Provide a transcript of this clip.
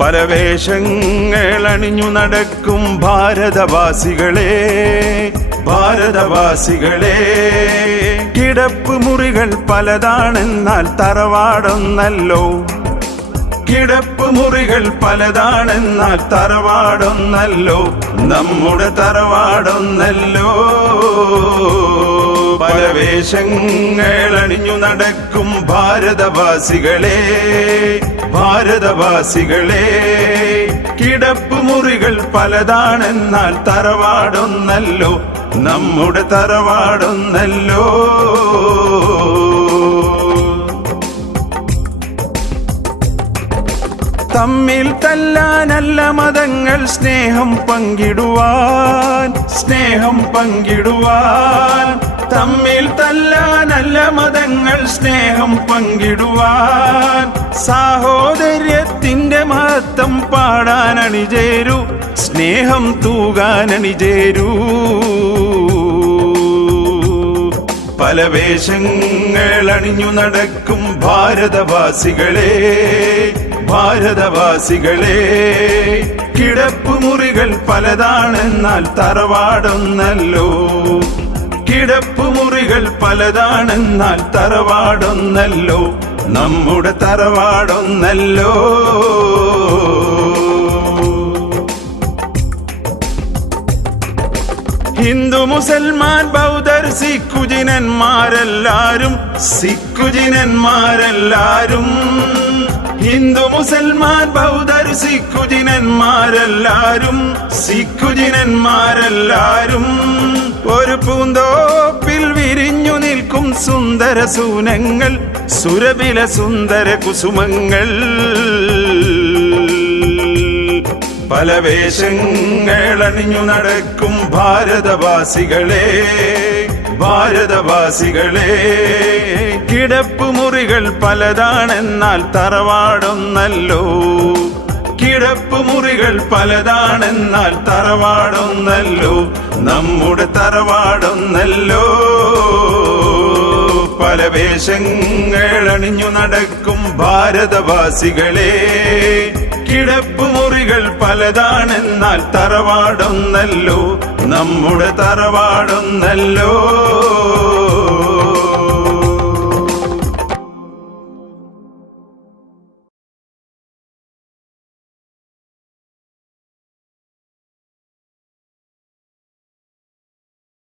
പല വേഷങ്ങൾ അണിഞ്ഞു നടക്കും ഭാരതവാസികളെ, ഭാരതവാസികളെ. കിടപ്പ് മുറികൾ പലതാണെന്നാൽ തറവാടൊന്നല്ലോ, കിടപ്പ് മുറികൾ പലതാണെന്നാൽ തറവാടൊന്നല്ലോ, നമ്മുടെ തറവാടൊന്നല്ലോ. പല വേഷങ്ങൾ അണിഞ്ഞു നടക്കും ഭാരതവാസികളെ, ഭാരതവാസികളെ. കിടപ്പ് മുറികൾ പലതാണെന്നാൽ തറവാടൊന്നല്ലോ, നമ്മുടെ തറവാടൊന്നല്ലോ. തമ്മിൽ തല്ലാനല്ല മതങ്ങൾ, സ്നേഹം പങ്കിടുവാൻ, സ്നേഹം പങ്കിടുവാൻ. തമ്മിൽ തല്ലാനല്ല മതങ്ങൾ, സ്നേഹം പങ്കിടുവാൻ. സാഹോദര്യത്തിന്റെ മഹത്വം പാടാൻ അണിചേരൂ, സ്നേഹം തൂകാൻ അണിചേരൂ. പല വേഷങ്ങൾ അണിഞ്ഞു നടക്കും ഭാരതവാസികളെ, ഭാരതവാസികളെ. കിടപ്പ് മുറികൾ പലതാണെന്നാൽ തറവാടൊന്നല്ലോ, കിടപ്പ് മുറികൾ പലതാണെന്നാൽ തറവാടൊന്നല്ലോ, നമ്മുടെ തറവാടൊന്നല്ലോ. ഹിന്ദു മുസൽമാൻ ബൗദ്ധർ സിഖുജിനന്മാരെല്ലാരും, സിഖുജിനന്മാരെല്ലാരും. ഹിന്ദു മുസൽമാൻ ബൗദ്ധർ സിഖുജിനന്മാരെല്ലാരും, സിഖുജിനന്മാരെല്ലാരും. ഒരു പൂന്തോപ്പിൽ വിരിഞ്ഞു നിൽക്കും സുന്ദര സൂനങ്ങൾ, സുരഭില സുന്ദര കുസുമങ്ങൾ. പല വേഷങ്ങൾ അണിഞ്ഞു നടക്കും ഭാരതവാസികളെ, ഭാരതവാസികളെ. കിടപ്പ് മുറികൾ പലതാണെന്നാൽ തറവാടൊന്നല്ലോ, കിടപ്പ് മുറികൾ പലതാണെന്നാൽ തറവാടൊന്നല്ലോ, നമ്മുടെ തറവാടൊന്നല്ലോ. പല വേഷങ്ങൾ അണിഞ്ഞു നടക്കും ഭാരതവാസികളെ, കിടപ്പ് മുറികൾ പലതാണെന്നാൽ തറവാടൊന്നല്ലോ, നമ്മുടെ തറവാടൊന്നല്ലോ.